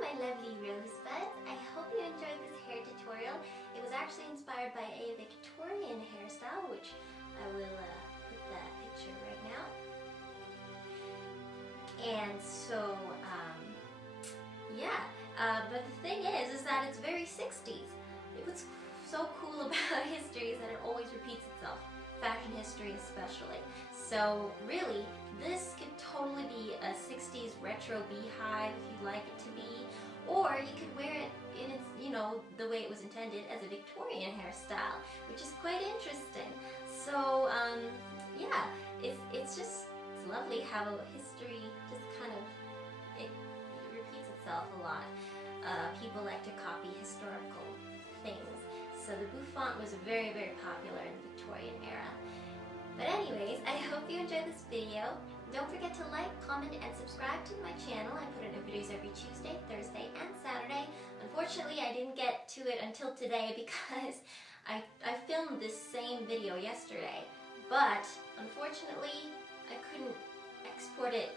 my lovely rosebuds. I hope you enjoyed this hair tutorial. It was actually inspired by a Victorian hairstyle, which I will put that picture right now. And so, yeah, but the thing is that it's very 60s. What's so cool about history is that it always repeats itself, fashion history especially. So really, this could totally be a 60s retro beehive if you'd like it to be, or you could wear it in its, you know, the way it was intended as a Victorian hairstyle, which is quite interesting. So yeah, it's lovely how history just kind of, it repeats itself a lot. People like to copy historical things. So the Bouffant was very, very popular in the Victorian era. But anyways, I hope you enjoyed this video. Don't forget to like, comment, and subscribe to my channel. I put out new videos every Tuesday, Thursday, and Saturday. Unfortunately, I didn't get to it until today because I filmed this same video yesterday. But unfortunately, I couldn't export it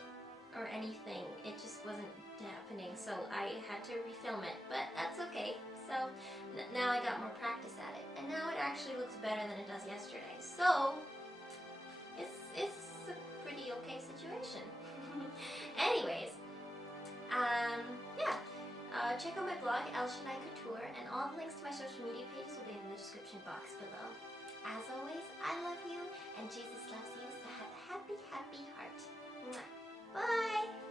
or anything. It just wasn't happening, so I had to refilm it. But that's okay. So now I got more practice at it, and now it actually looks better than it does yesterday. So it's a pretty okay situation. Anyways, yeah, check out my blog, El Shadai Couture, and all the links to my social media pages will be in the description box below. As always, I love you, and Jesus loves you, so have a happy, happy heart. Mwah. Bye!